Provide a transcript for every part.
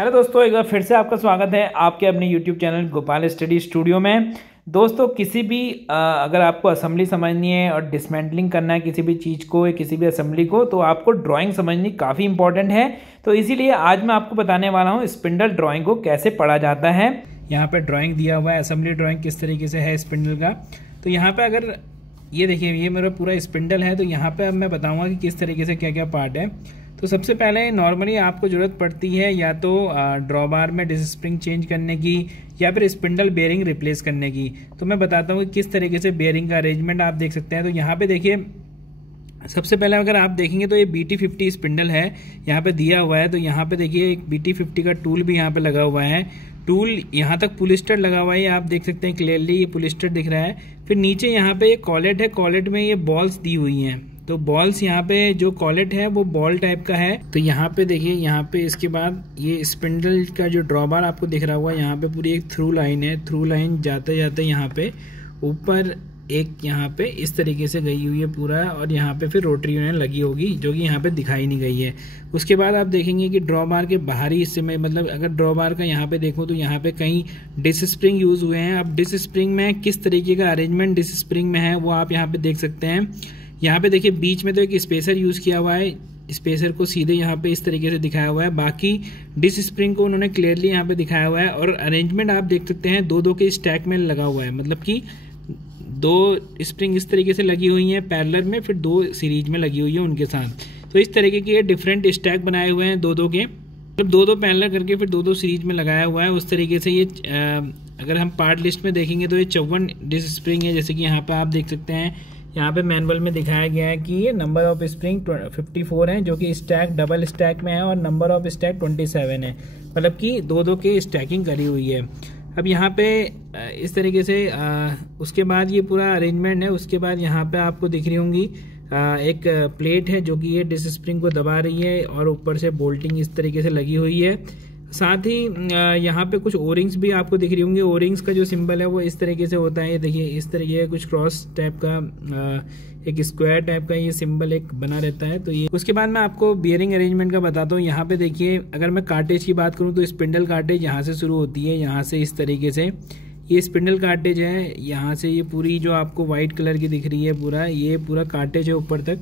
Hello दोस्तों, एक बार फिर से आपका स्वागत है आपके अपने YouTube channel Gopal study studio में। दोस्तों किसी भी अगर आपको असेंबली समझनी है और डिसमेंटलिंग करना है किसी भी चीज़ को या किसी भी असेंबली को, तो आपको ड्राइंग समझनी काफ़ी इंपॉर्टेंट है। तो इसीलिए आज मैं आपको बताने वाला हूँ स्पिंडल ड्राइंग को कैसे पढ़ा जाता है। यहाँ पर ड्राइंग दिया हुआ है, असेंबली ड्राइंग किस तरीके से है स्पिंडल का। तो यहाँ पर अगर ये देखिए, ये मेरा पूरा स्पिंडल है। तो यहाँ पे अब मैं बताऊंगा कि किस तरीके से क्या क्या पार्ट है। तो सबसे पहले नॉर्मली आपको ज़रूरत पड़ती है या तो ड्रॉबार में डिस्क स्प्रिंग चेंज करने की या फिर स्पिंडल बेयरिंग रिप्लेस करने की। तो मैं बताता हूँ कि किस तरीके से बेयरिंग का अरेंजमेंट आप देख सकते हैं। तो यहाँ पे देखिए, सबसे पहले अगर आप देखेंगे तो ये BT50 स्पिंडल है, यहाँ पे दिया हुआ है। तो यहाँ पे देखिए एक BT50 का टूल भी यहाँ पे लगा हुआ है। टूल यहाँ तक पुलिस्टर लगा हुआ है, आप देख सकते हैं क्लियरली, ये पुलिस्टर दिख रहा है। फिर नीचे यहाँ पे ये कॉलेट है, कॉलेट में ये बॉल्स दी हुई हैं। तो बॉल्स यहाँ पे जो कॉलेट है वो बॉल टाइप का है। तो यहाँ पे देखिए, यहाँ पे इसके बाद ये स्पिंडल का जो ड्रॉबार आपको दिख रहा होगा, यहाँ पे पूरी एक थ्रू लाइन है। थ्रू लाइन जाते जाते यहाँ पे ऊपर एक यहाँ पे इस तरीके से गई हुई है पूरा, और यहाँ पे फिर रोटरी यूनियन लगी होगी जो कि यहाँ पे दिखाई नहीं गई है। उसके बाद आप देखेंगे कि ड्रॉबार के बाहरी हिस्से में, मतलब अगर ड्रॉबार का यहाँ पे देखूँ तो यहाँ पे कहीं डिस्क स्प्रिंग यूज हुए हैं। अब डिस्क स्प्रिंग में किस तरीके का अरेंजमेंट डिस्क स्प्रिंग में है वो आप यहाँ पे देख सकते हैं। यहाँ पे देखिए बीच में तो एक स्पेसर यूज किया हुआ है, स्पेसर को सीधे यहाँ पे इस तरीके से दिखाया हुआ है। बाकी डिस्क स्प्रिंग को उन्होंने क्लियरली यहाँ पे दिखाया हुआ है। और अरेंजमेंट आप देख सकते हैं दो के स्टैक में लगा हुआ है, मतलब कि दो स्प्रिंग इस तरीके से लगी हुई हैं पैरेलल में, फिर दो सीरीज में लगी हुई है उनके साथ। तो इस तरीके के डिफरेंट स्टैक बनाए हुए हैं दो के, मतलब दो पैरेलल करके फिर दो सीरीज में लगाया हुआ है। उस तरीके से ये अगर हम पार्ट लिस्ट में देखेंगे तो ये 54 डिस्क स्प्रिंग है। जैसे कि यहाँ पे आप देख सकते हैं, यहाँ पे मैनुअल में दिखाया गया है कि ये नंबर ऑफ स्प्रिंग 54 है, जो कि स्टैक डबल स्टैक में है, और नंबर ऑफ स्टैक 27 है, मतलब कि दो के स्टैकिंग करी हुई है। अब यहाँ पे इस तरीके से उसके बाद ये पूरा अरेंजमेंट है। उसके बाद यहाँ पे आपको दिख रही होंगी एक प्लेट है जो कि ये डिस्क स्प्रिंग को दबा रही है, और ऊपर से बोल्टिंग इस तरीके से लगी हुई है। साथ ही यहाँ पे कुछ ओरिंग्स भी आपको दिख रही होंगी। ओरिंग्स का जो सिंबल है वो इस तरीके से होता है, ये देखिए इस तरीके का कुछ क्रॉस टाइप का, एक स्क्वायर टाइप का ये सिंबल एक बना रहता है। तो ये उसके बाद मैं आपको बियरिंग अरेंजमेंट का बताता हूँ। यहाँ पे देखिए, अगर मैं कार्टेज की बात करूँ तो स्पिंडल कार्टेज यहाँ से शुरू होती है, यहाँ से इस तरीके से ये स्पिंडल कार्टेज है। यहाँ से ये पूरी जो आपको व्हाइट कलर की दिख रही है पूरा, ये पूरा कार्टेज है ऊपर तक,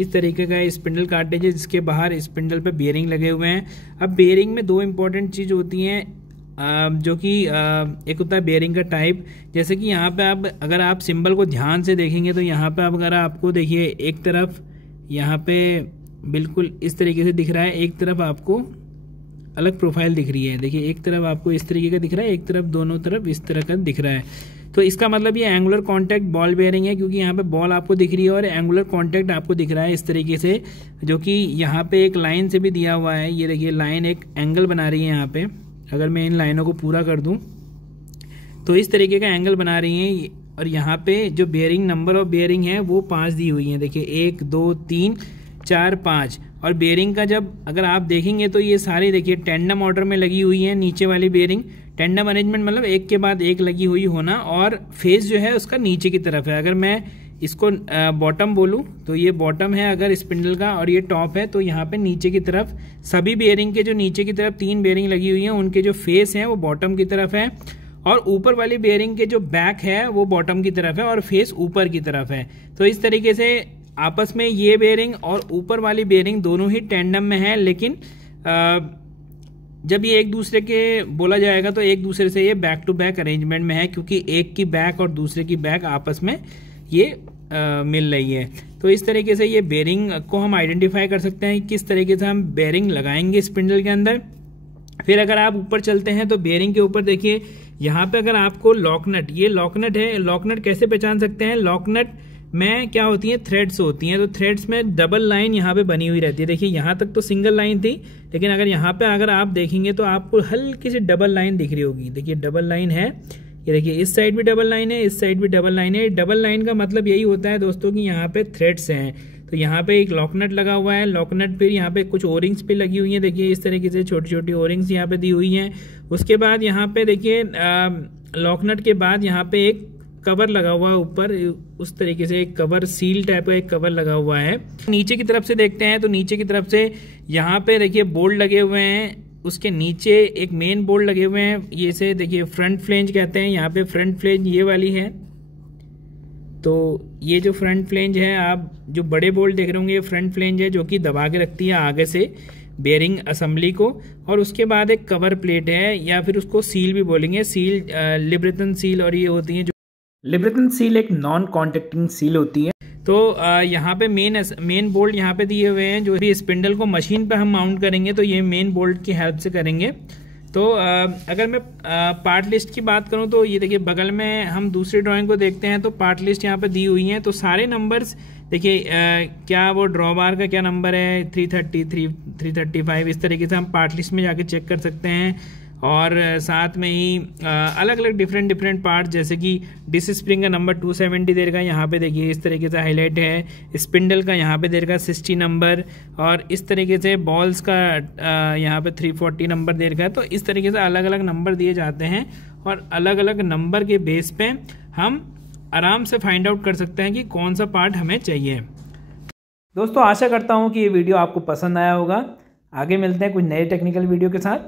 इस तरीके का स्पिंडल कार्टेज है, जिसके बाहर स्पिंडल पे बेयरिंग लगे हुए हैं। अब बेयरिंग में दो इंपॉर्टेंट चीज़ होती हैं, जो कि एक होता है बेयरिंग का टाइप। जैसे कि यहाँ पे आप अगर आप सिंबल को ध्यान से देखेंगे तो यहाँ पे अगर आपको देखिए, एक तरफ यहाँ पे बिल्कुल इस तरीके से दिख रहा है, एक तरफ आपको अलग प्रोफाइल दिख रही है। देखिए एक तरफ आपको इस तरीके का दिख रहा है, एक तरफ दोनों तरफ इस तरह का दिख रहा है। तो इसका मतलब ये एंगुलर कांटेक्ट बॉल बेयरिंग है, क्योंकि यहाँ पे बॉल आपको दिख रही है और एंगुलर कांटेक्ट आपको दिख रहा है इस तरीके से, जो कि यहाँ पे एक लाइन से भी दिया हुआ है। ये देखिए लाइन एक एंगल बना रही है यहाँ पे। अगर मैं इन लाइनों को पूरा कर दूं तो इस तरीके का एंगल बना रही हैं। और यहाँ पे जो बेयरिंग नंबर ऑफ बेयरिंग है वो 5 दी हुई है। देखिए 1 2 3 4 5। और बेयरिंग का जब अगर आप देखेंगे तो ये सारी देखिए टेंडम ऑर्डर में लगी हुई है। नीचे वाली बेयरिंग टेंडम अरेंजमेंट, मतलब एक के बाद एक लगी हुई होना, और फेस जो है उसका नीचे की तरफ है। अगर मैं इसको बॉटम बोलूं तो ये बॉटम है अगर स्पिंडल का, और ये टॉप है। तो यहाँ पे नीचे की तरफ सभी बेयरिंग के जो नीचे की तरफ 3 बेयरिंग लगी हुई हैं, उनके जो फेस हैं वो बॉटम की तरफ है, और ऊपर वाली बेयरिंग के जो बैक है वो बॉटम की तरफ है और फेस ऊपर की तरफ है। तो इस तरीके से आपस में ये बेयरिंग और ऊपर वाली बेयरिंग दोनों ही टेंडम में है। लेकिन जब ये एक दूसरे के बोला जाएगा तो एक दूसरे से ये बैक टू बैक अरेंजमेंट में है, क्योंकि एक की बैक और दूसरे की बैक आपस में ये मिल रही है। तो इस तरीके से ये बेयरिंग को हम आइडेंटिफाई कर सकते हैं किस तरीके से हम बेयरिंग लगाएंगे स्पिंडल के अंदर। फिर अगर आप ऊपर चलते हैं तो बेयरिंग के ऊपर देखिए, यहाँ पे अगर आपको लॉकनट, ये लॉकनट है। लॉकनट कैसे पहचान सकते हैं? लॉकनट में क्या होती है, थ्रेड्स होती हैं। तो थ्रेड्स में डबल लाइन यहाँ पे बनी हुई रहती है। देखिए यहाँ तक तो सिंगल लाइन थी, लेकिन अगर यहाँ पे अगर आप देखेंगे तो आपको हल्की सी डबल लाइन दिख रही होगी। देखिए डबल लाइन है, ये देखिए इस साइड भी डबल लाइन है, इस साइड भी डबल लाइन है। डबल लाइन का मतलब यही होता है दोस्तों कि यहाँ पे थ्रेड्स हैं। तो यहाँ पे एक लॉकनट लगा हुआ है। लॉकनट फिर यहाँ पे कुछ ओरिंग्स भी लगी हुई हैं। देखिए इस तरीके से छोटी छोटी ओरिंग्स यहाँ पे दी हुई हैं। उसके बाद यहाँ पे देखिए लॉकनट के बाद यहाँ पे एक कवर लगा हुआ है ऊपर, उस तरीके से एक कवर सील टाइप का एक कवर लगा हुआ है। नीचे की तरफ से देखते हैं तो नीचे की तरफ से यहाँ पे देखिए बोल्ट लगे हुए हैं उसके नीचे एक मेन बोल्ट लगे हुए हैं, ये से देखिए फ्रंट फ्लेंज कहते हैं, यहाँ पे फ्रंट फ्लेंज ये वाली है। तो ये जो फ्रंट फ्लेंज है, आप जो बड़े बोल्ट देख रहे होंगे, ये फ्रंट फ्लेंज है जो कि दबा के रखती है आगे से बेयरिंग असेंबली को। और उसके बाद एक कवर प्लेट है, या फिर उसको सील भी बोलेंगे, सील लिब्रेटन सील, और ये होती है जो लिब्रेटन सील एक नॉन कॉन्टेक्टिंग सील होती है। तो यहाँ पे मेन बोल्ट यहाँ पे दिए हुए हैं, जो भी स्पिंडल को मशीन पे हम माउंट करेंगे तो ये मेन बोल्ट की हेल्प से करेंगे। तो अगर मैं पार्ट लिस्ट की बात करूँ तो ये देखिए बगल में हम दूसरी ड्राइंग को देखते हैं तो पार्ट लिस्ट यहाँ पे दी हुई है। तो सारे नंबर्स देखिए, क्या वो ड्रॉबार का क्या नंबर है, 333, 335, इस तरीके से हम पार्ट लिस्ट में जाके चेक कर सकते हैं। और साथ में ही अलग अलग डिफरेंट पार्ट, जैसे कि डिस स्प्रिंग का नंबर 270 दे रखा है, यहाँ पे देखिए इस तरीके से हाईलाइट है। स्पिंडल का यहाँ पे दे रखा है 60 नंबर, और इस तरीके से बॉल्स का यहाँ पे 340 नंबर दे रखा है। तो इस तरीके से अलग अलग नंबर दिए जाते हैं, और अलग अलग नंबर के बेस पे हम आराम से फाइंड आउट कर सकते हैं कि कौन सा पार्ट हमें चाहिए। दोस्तों आशा करता हूँ कि ये वीडियो आपको पसंद आया होगा। आगे मिलते हैं कुछ नए टेक्निकल वीडियो के साथ।